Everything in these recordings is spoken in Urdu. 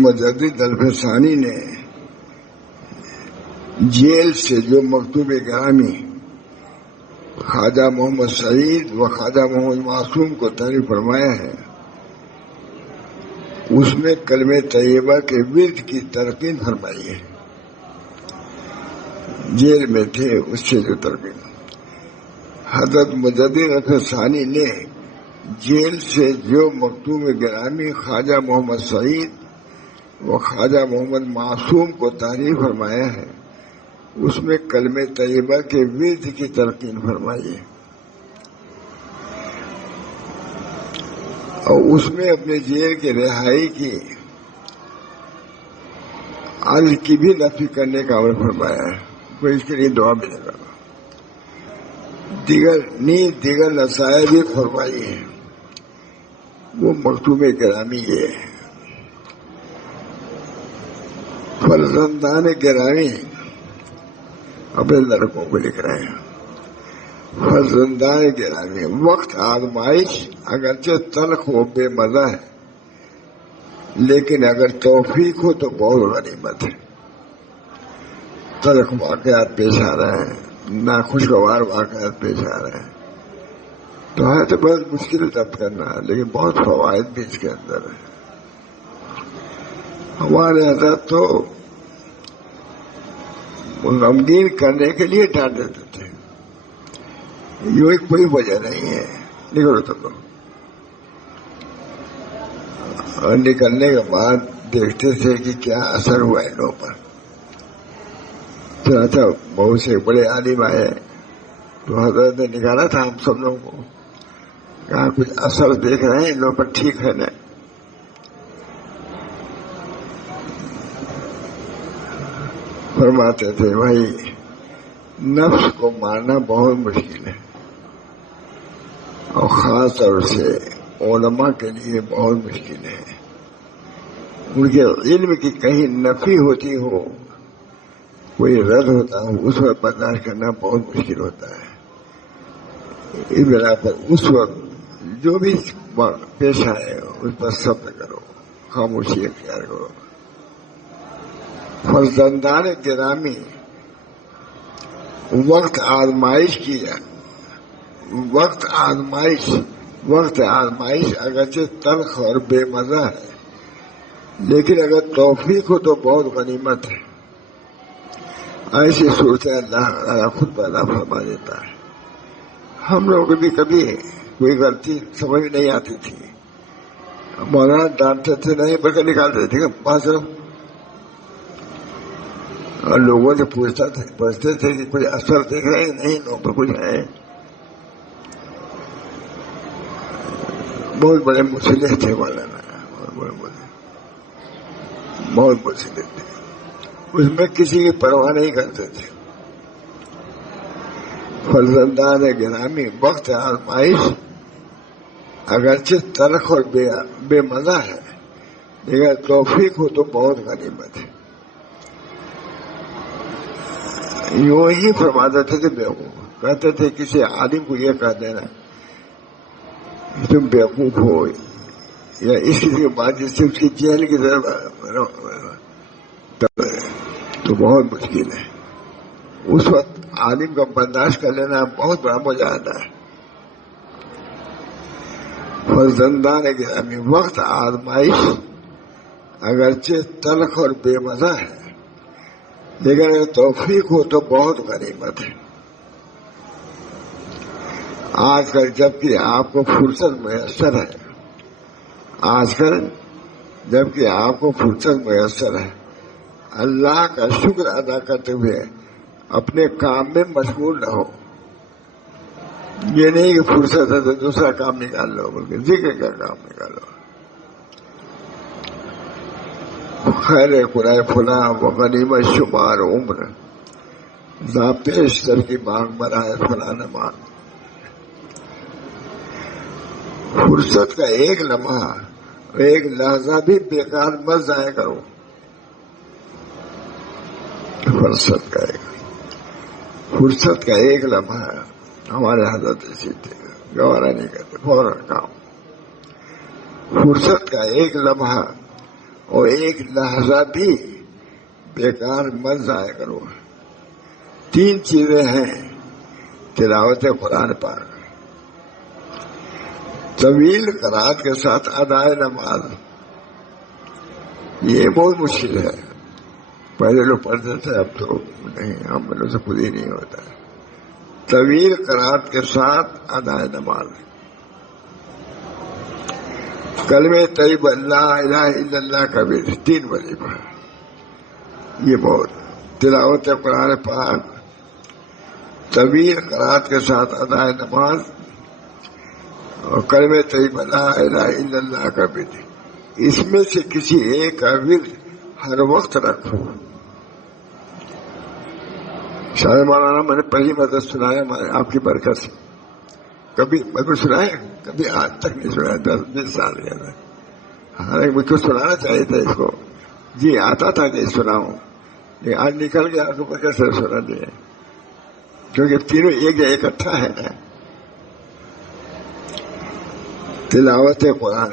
مجدد الفسانی نے جیل سے جو مکتوب گرامی خواجہ محمد سعید و خواجہ محمد معصوم کو تحریر فرمایا ہے، اس میں کلمہ طیبہ کے ورد کی تلقین فرمائی ہے۔ جیل میں تھے اس سے جو تلقین حضرت مجدد الفسانی نے جیل سے جو مکتوب گرامی خواجہ محمد سعید و خواجہ محمد معصوم کو تحریر فرمایا ہے، اس میں کلمہ طیبہ کے ورد کی تلقین فرمائی ہے، اور اس میں اپنے جیل کے رہائی کی عرض کی بھی نفی کرنے کا عمل فرمایا ہے، کوئی اس کے لیے دعا بھی نہیں کرنا۔ دیگر نصائح بھی فرمائی ہے، وہ مکتوب گرامی یہ ہے۔ فرزندان گرامی اپنے لڑکوں کو لکھ رہے ہیں، فرزندان گرامی، وقت آزمائش اگرچہ تلخ و بے مزہ ہے، لیکن اگر توفیق ہو تو بہت غنیمت ہے۔ تلخ واقعات پیش آ رہے ہیں، ناخوشگوار واقعات پیش آ رہے ہیں، تو ہے تو بہت مشکل ضبط کرنا ہے، لیکن بہت فوائد بھی اس کے اندر ہے۔ ہمارے حضرت تو غمگین کرنے کے لیے ڈانٹ دیتے تھے، یہ ایک کوئی وجہ نہیں ہے، نکلو تم لوگ۔ اور نکلنے کے بعد دیکھتے تھے کہ کیا اثر ہوا ان لوگوں پر۔ چنانچہ بہت سے بڑے عالم آئے تو حضرت نے نکالا تھا ہم سب لوگوں کو، کہا کچھ اثر دیکھ رہے ہیں ان لوگوں پر، ٹھیک ہے نا؟ فرماتے تھے بھائی نفس کو مارنا بہت مشکل ہے، اور خاص طور سے علماء کے لیے بہت مشکل ہے۔ ان کے علم کی کہیں نفی ہوتی ہو، کوئی رد ہوتا ہو، اس وقت برداشت کرنا بہت مشکل ہوتا ہے۔ اس بنا پر اس وقت جو بھی پیش آئے اس پر صبر کرو، خاموشی اختیار کرو۔ فرزندان گرامی، وقت آزمائش اگرچہ تلخ اور بے مزہ ہے، لیکن اگر توفیق ہو تو بہت غنیمت ہے۔ ایسی صورتیں اللہ خود پیدا فرما دیتا ہے۔ ہم لوگوں کو بھی کبھی کوئی غلطی سمجھ نہیں آتی تھی، مولانا ڈانٹتے تھے نہیں بلکہ نکالتے تھے پاس رہو، اور لوگوں سے پوچھتے تھے کہ کچھ اثر دیکھ رہے ہیں؟ نہیں، لوگوں پر کچھ ہے۔ بہت بڑے مسلح تھے مولانا، بہت مسلح تھے، اس میں کسی کی پرواہ نہیں کرتے تھے۔ فرزندان گرامی، وقت آزمائش اگرچہ تلخ اور بے مزہ ہے، لیکن توفیق ہو تو بہت غنیمت ہے۔ یوں ہی فرماتے تھے کہ بیوقوف، کہتے تھے کسی عالم کو یہ کہہ دینا تم بیوقوف ہو، یا اس کی بات جس سے اس کی جہل کی طرف تو بہت مشکل ہے۔ اس وقت عالم کا برداشت کر لینا بہت بڑا مجاہدہ ہے۔ فرزندان گرامی، وقت آزمائش اگرچہ تلخ اور بے مزہ ہے، لیکن اگر توفیق ہو تو بہت غنیمت ہے۔ آج کل جبکہ آپ کو فرصت میسر ہے، اللہ کا شکر ادا کرتے ہوئے اپنے کام میں مشغول رہو۔ یہ نہیں کہ فرصت ہے تو دوسرا کام نکال لو، بلکہ ذکر کا کام نکالو۔ خیر قرائے فلاں و غنیمت شمار عمر، پیش سر کی مانگ برائے فلاں نمان۔ فرصت کا ایک لمحہ، ایک لحظہ بھی بیکار مت ضائع کرو۔ فرصت کا ایک لمحہ، ہمارے حضرت اسی تھے، گوارا نہیں کرتے، فوراً کام۔ فرصت کا ایک لمحہ اور ایک لحظہ بھی بیکار مت ضائع کرو. 3 چیزیں ہیں تلاوت قرآن پاک. طویل قرات کے ساتھ ادائے نماز، یہ بہت مشکل ہے. پہلے لوگ پڑھتے تھے، اب تو نہیں، ہم لوگوں سے خود ہی نہیں ہوتا. طویل قرات کے ساتھ ادائے نماز. کلمہ طیب لا الہ الا اللہ کا بھی 3 وظیفہ، یہ بہت. تلاوت قرآن پاک، طویل قرات کے ساتھ ادائے نماز، اور کلمہ طیب لا الہ الا اللہ کا بھی. اس میں سے کسی ایک کا ورد ہر وقت رکھو. شاید مولانا میں نے پہلی مرتبہ سنایا آپ کی برکت سے. کبھی میں سنایا، کبھی آج تک نہیں سنایا. 10-20 سال گیا تھا. حالانکہ مجھ کو سنانا چاہیے تھا اس کو. جی آتا تھا کہ سناؤں، لیکن آج نکل گیا آپ کو برکت سے سنا دیا، کیونکہ تینوں ایک جگہ اکٹھا ہے نا. تلاوت قرآن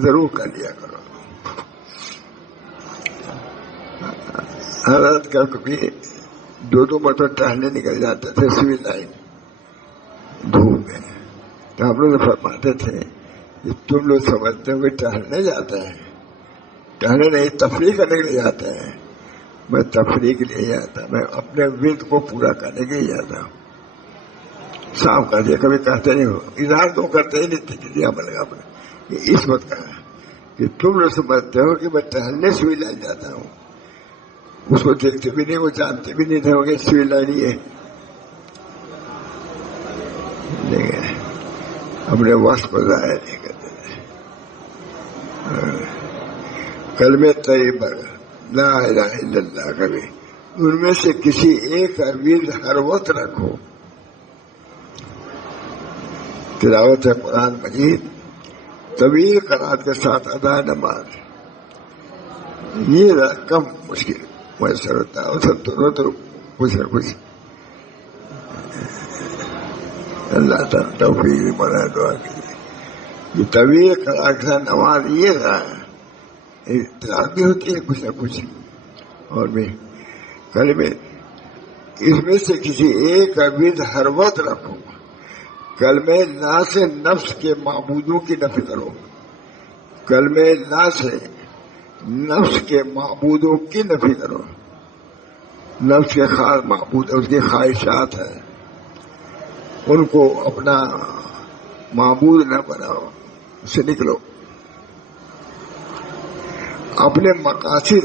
ضرور کر لیا کرو. حضرت کا کبھی 2 مرتبہ ٹہلنے نکل جاتے تھے سول لائن دھوپ میں، تو ہم لوگ فرماتے تھے کہ تم لوگ سمجھتے ہو کہ ٹہلنے جاتے ہیں، ٹہلنے نہیں تفریح کرنے کے لیے جاتے ہیں. میں تفریح کے لیے جاتا، میں اپنے ورد کو پورا کرنے کے لیے جاتا ہوں. صاف کر دیا، کبھی کہتے نہیں ہو، اظہار تو کرتے ہی نہیں تھے کسی عمل کا اپنے. اس وقت کہا کہ تم لوگ سمجھتے ہو کہ میں ٹہلنے سول لائن جاتا ہوں. اس کو دیکھتے بھی نہیں، وہ جانتے بھی نہیں تھے کہ سول لائن ہی ہے. اپنے وقت کو ضائع نہیں کرتے تھے. کلمہ طیب لا الہ الا اللہ کا بھی ان میں سے کسی ایک کا ورد ہر وقت رکھو. تلاوت قرآن مجید، طویل قرات کے ساتھ ادائے نماز، یہ کم مشکل میسر ہوتا ہے. سب دونوں تو کچھ نہ کچھ. اللہ تعالیٰ توفیق بنا دعا کیجیے. یہ طویل قرات کے ساتھ نماز یہ رہا تلاوت بھی ہوتی ہے کچھ نہ کچھ، اور بھی کلمے. اس میں سے کسی ایک کا ورد ہر وقت رکھو. کلمہ لا سے نفس کے معبودوں کی نفی کرو. کلمہ لا سے نفس کے معبودوں کی نفی کرو. نفس کے خاص معبود، اس کی خواہشات ہیں، ان کو اپنا معبود نہ بناؤ، اس سے نکلو. اپنے مقاصد،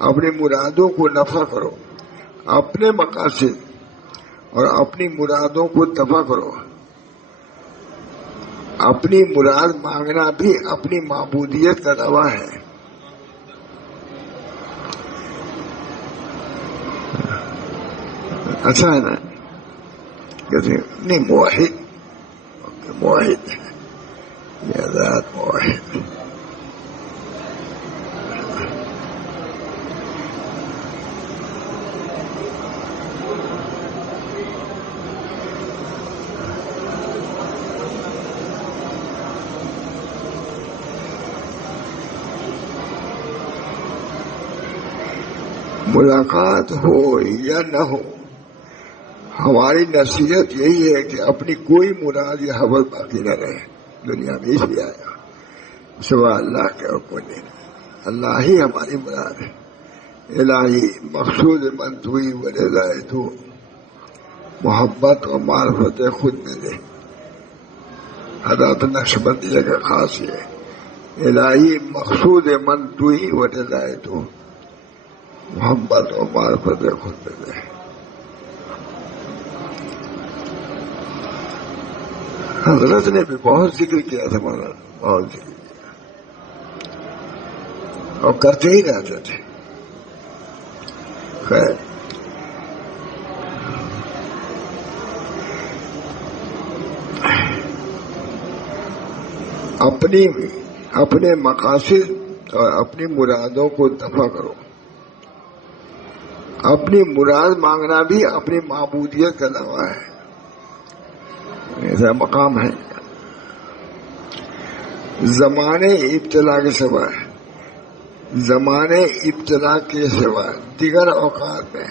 اپنی مرادوں کو نفع کرو. اپنے مقاصد اور اپنی مرادوں کو دفع کرو. اپنی مراد مانگنا بھی اپنی معبودیت کا دعویٰ ہے. اچھا ہے نا؟ کہتے ہیں نہیں موحد، موحد یا ذات موحد. ملاقات ہو یا نہ ہو، ہماری نصیحت یہی ہے کہ اپنی کوئی مراد یا حوث باقی نہ رہے دنیا میں. اس لیے آیا سوا اللہ کے اور کوئی نہیں. اللہ ہی ہماری مراد ہے. الہی مقصود من توئی و رضائے تو، محبت اور معرفت خود میں دے. حضرت نقشبندیہ کا خاص یہ ہے، الہی مقصود من توئی و رضائے تو، محبت اور معرفت خود میں دے. حضرت نے بھی بہت ذکر کیا تھا مولانا، بہت ذکر کیا اور کرتے ہی رہتے تھے. خیر اپنے مقاصد اور اپنی مرادوں کو دفع کرو. اپنی مراد مانگنا بھی اپنی معبودیت کا دعویٰ ہے. ایسا مقام ہے. زمانے ابتلا کے سبب ہے. زمانے ابتلا کے سوا دیگر اوقات میں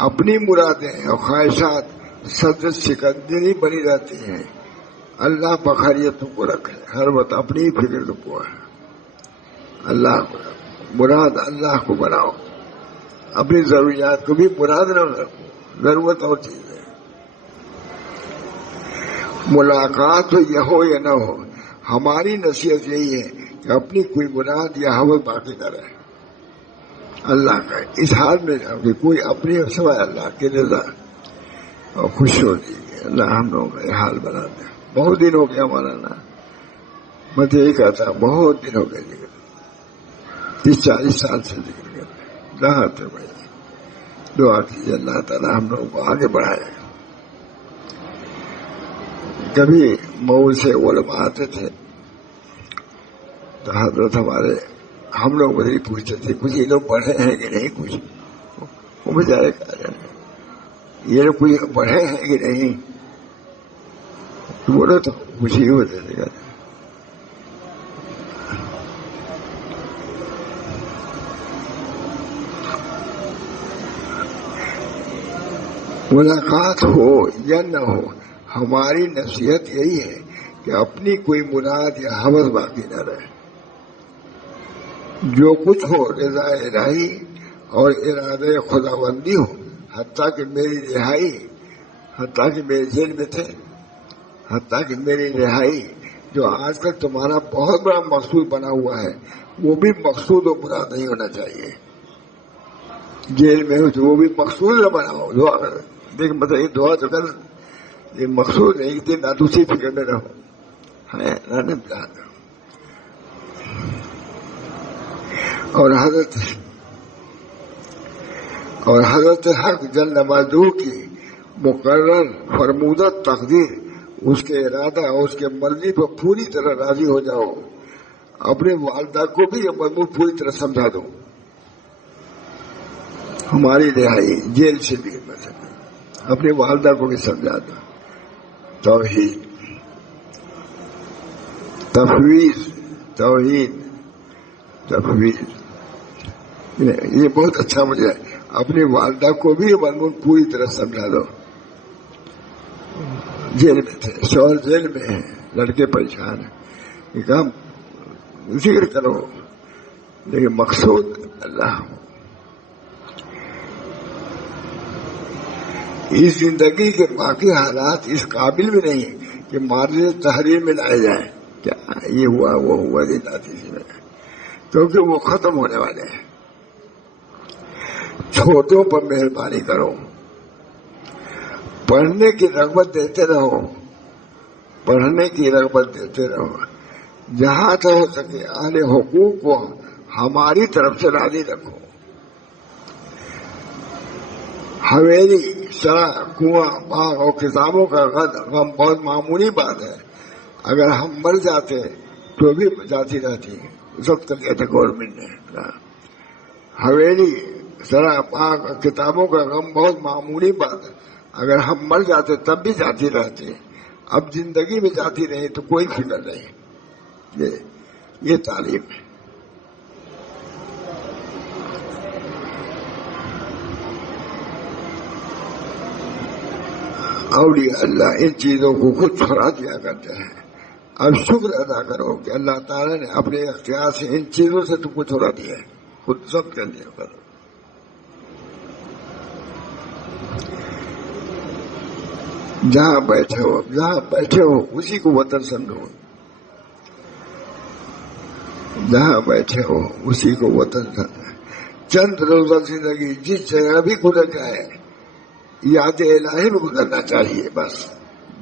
اپنی مرادیں اور خواہشات سد سکندری بنی رہتی ہیں. اللہ بخیریتوں کو رکھے، ہر وقت اپنی فکر کو ہے. اللہ کو مراد اللہ کو بناؤ، اپنی ضروریات کو بھی مراد نہ رکھو، ضرورت اور چیز ہے. ملاقات ہو یہ ہو یا نہ ہو، ہماری نصیحت یہی ہے کہ اپنی کوئی مراد یا حوث باقی نہ رہے. اللہ کا اس حال میں جاؤ کہ کوئی اپنی سوائے اللہ کے رضا اور خوش ہو دیجیے. اللہ ہم لوگوں کا یہ حال بنا دے. بہت دن ہو گیا ہمارا نا، میں تو یہی کہتا بہت دن ہو گئے ذکر، 30-40 سال سے ذکر کرتے جہاں تک بھائی. دعا کیجیے اللہ تعالیٰ ہم لوگوں کو آگے بڑھائے. کبھی مئو سے علماء آتے تھے تو حضرت ہمارے ہم لوگ وہی پوچھتے تھے کچھ یہ لوگ پڑھے ہیں کہ نہیں. کچھ وہ بچارے کہہ رہے ہیں یہ لوگ کچھ پڑھے ہیں کہ نہیں. بولو تو کچھ ہی ہوتے تھے. ملاقات ہو یا نہ ہو، ہماری نصیحت یہی ہے کہ اپنی کوئی مراد یا حوث باقی نہ رہے. جو کچھ ہو رضا الہی اور ارادہ خداوندی ہو، حتیٰ کہ میری رہائی، حتیٰ کہ میرے جیل میں تھے، حتیٰ کہ میری رہائی جو آج تک تمہارا بہت بڑا مقصود بنا ہوا ہے، وہ بھی مقصود و مراد نہیں ہونا چاہیے. جیل میں ہو تو وہ بھی مقصود نہ بناؤ. دعا کر دیکھ مطلب یہ دعا تو کر، یہ مقصود نہیں کہ نہ دوسری فکر میں رہو ہے نہ. اور حضرت حق جل مجدہ کی مقرر فرمودہ تقدیر، اس کے ارادہ اور اس کے مرضی پر پوری طرح راضی ہو جاؤ. اپنے والدہ کو بھی یہ مضمون پوری طرح سمجھا دو. ہماری رہائی جیل سے بھی اپنی والدہ کو بھی سمجھا دو. توحید، تفویض، توحید، تفویض، یہ بہت اچھا مجھے. اپنی والدہ کو بھی یہ مضمون پوری طرح سمجھا دو. جیل میں تھے، شوہر جیل میں ہیں، لڑکے پریشان ہیں، یہ کام ذکر کرو لیکن مقصود اللہ. اس زندگی کے باقی حالات اس قابل بھی نہیں کہ مارج تحریر میں لائے جائیں. کیا یہ ہوا وہ ہوا ذاتی میں، کیونکہ وہ ختم ہونے والے ہیں. چھوٹوں پر مہربانی کرو، پڑھنے کی رغبت دیتے رہو، پڑھنے کی رغبت دیتے رہو. جہاں تک ہو سکے اہل حقوق کو ہماری طرف سے راضی رکھو. حویلی، شرح، کنواں، باغ اور کتابوں کا غم بہت معمولی بات ہے. اگر ہم مر جاتے تو بھی جاتی رہتی، ضبط کر لیا تھا گورنمنٹ نے. حویلی، شرح، باغ اور کتابوں کا غم بہت معمولی بات ہے. اگر ہم مر جاتے تب بھی جاتی رہتی. اب زندگی میں جاتی رہی تو کوئی فکر نہیں. یہ تعلیم ہے. اولیاء اللہ ان چیزوں کو خود چھڑا دیا کرتے ہیں. اب شکر ادا کرو کہ اللہ تعالیٰ نے اپنے اختیار سے ان چیزوں سے تم کو چھڑا دیا ہے، خود ضبط کر لیا کرو. جہاں بیٹھے ہو اسی کو وطن سمجھو. جہاں بیٹھے ہو اسی کو وطن سمجھو. چند روزہ زندگی جس جگہ بھی گزر جائے یاد الہی میں گزرنا چاہیے. بس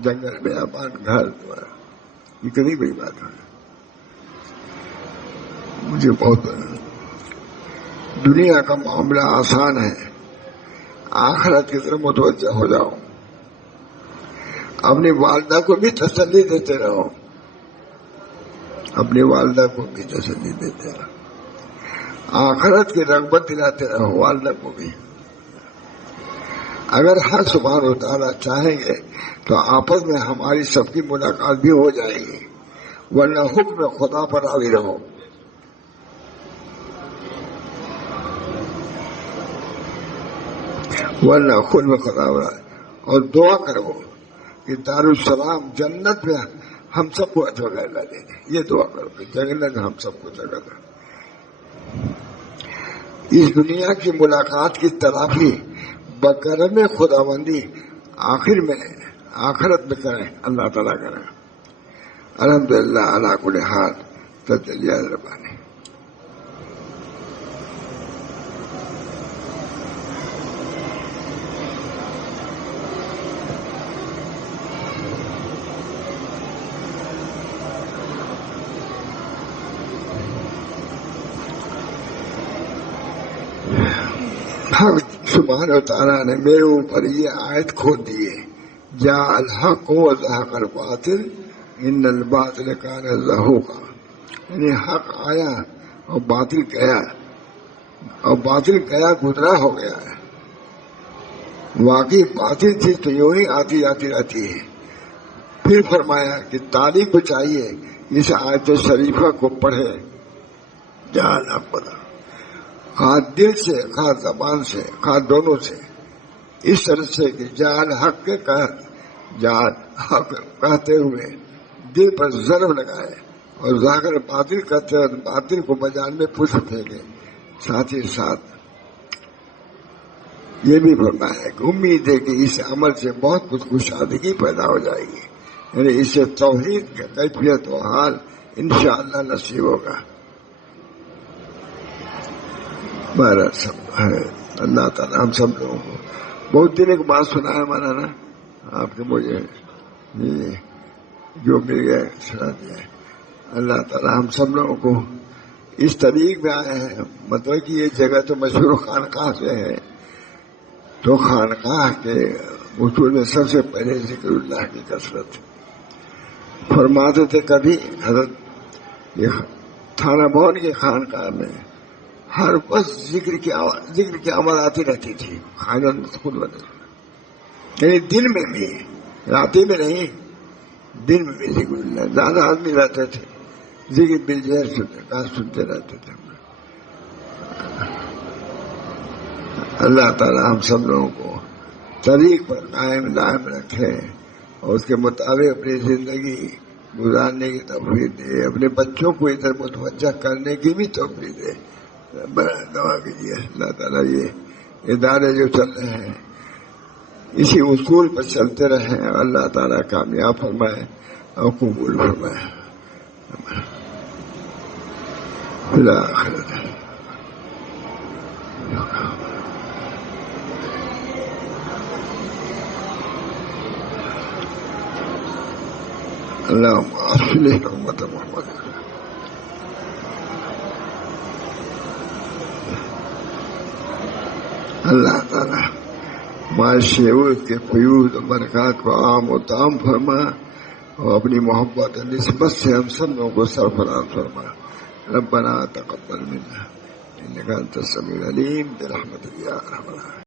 جنگل میں آباد گھر دوارا، یہ کتنی بڑی بات ہے. مجھے بہت دنیا کا معاملہ آسان ہے، آخرت کی طرف متوجہ ہو جاؤ. اپنی والدہ کو بھی تسلی دیتے رہو، اپنی والدہ کو بھی تسلی دیتے رہو. آخرت کی رغبت دلاتے رہو والدہ کو بھی. اگر حق سبحانہ و تعالیٰ چاہیں گے تو آپس میں ہماری سب کی ملاقات بھی ہو جائے گی، ورنہ حکم خدا پر راضی رہو. ورنہ خود میں خدا ہو رہا ہے. اور دعا کرو کہ دارالسلام جنت میں ہم سب کو جگہ لا دیں گے. یہ دعا کرو کہ جنت ہم سب کو جگہ دے. اس دنیا کی ملاقات کی تلافی بکرم خداوندی آخر میں آخرت میں کریں. اللہ تعالیٰ کریں. الحمدللہ علی کل حال تجلیہ ربانی. حق سبحانہ و تعالیٰ نے میرے اوپر یہ آیت کھول دی ہے. جا الحق و زہق الباطل ان الباطل کان زہوقا. یعنی حق آیا اور باطل گیا، اور باطل گیا گزرا ہو گیا ہے. واقعی باطل چیز تو یوں ہی آتی جاتی رہتی ہے. پھر فرمایا کہ تعلیم کو چاہیے اس آیت شریفہ کو پڑھے. جا الحق بتا، خواہ دل سے خواہ زبان سے خواہ دونوں سے، اس طرح سے کہ جان حق کے جان حق کہتے ہوئے دل پر ضرب لگائے اور ظاہر باطل کہتے ہوئے باطل کو بجان میں پشپ پھینکے. ساتھ ہی ساتھ یہ بھی فرمایا کہ امید ہے کہ اس عمل سے بہت کچھ کشادگی پیدا ہو جائے گی. یعنی اس سے توحید کا کیفیت و حال انشاءاللہ نصیب ہوگا. ہمارا سب ہے. اللہ تعالیٰ ہم سب لوگوں کو بہت دن ایک بات سنا ہے مولانا آپ نے مجھے جو مل گیا سنا دیا. اللہ تعالیٰ ہم سب لوگوں کو اس طریق میں آئے ہیں. مطلب کہ یہ جگہ تو مشہور خانقاہ سے ہے، تو خانقاہ کے اصول میں سب سے پہلے ذکر اللہ کی کثرت. فرماتے تھے کبھی حضرت یہ تھانہ بھون کی خانقاہ میں ہر وقت ذکر کی عمل آتی رہتی تھی. خانن خود بنے، یعنی دن میں بھی، راتی میں نہیں، دن میں بھی ذکر اللہ. زیادہ آدمی رہتے تھے ذکر بل سنتے رہتے تھے. اللہ تعالیٰ ہم سب لوگوں کو طریق پر قائم دائم رکھے اور اس کے مطابق اپنی زندگی گزارنے کی توفیق دے. اپنے بچوں کو ادھر متوجہ کرنے کی بھی توفیق دے. دعا کیجیے اللہ تعالیٰ یہ ادارے جو چل رہے ہیں اسی اصول پر چلتے رہیں. اللہ تعالیٰ کامیاب فرمائے اور قبول فرمائے. اللہم اصلح امت محمد. اللہ تعالیٰ معاشرے کے فیوز و برکات کو عام و تام فرما اور اپنی محبت و نسبت سے ہم سب لوگوں کو سرفراز فرما. ربنا تقبل منا انک انت السمیع العلیم برحمتک یا ارحم الراحمین.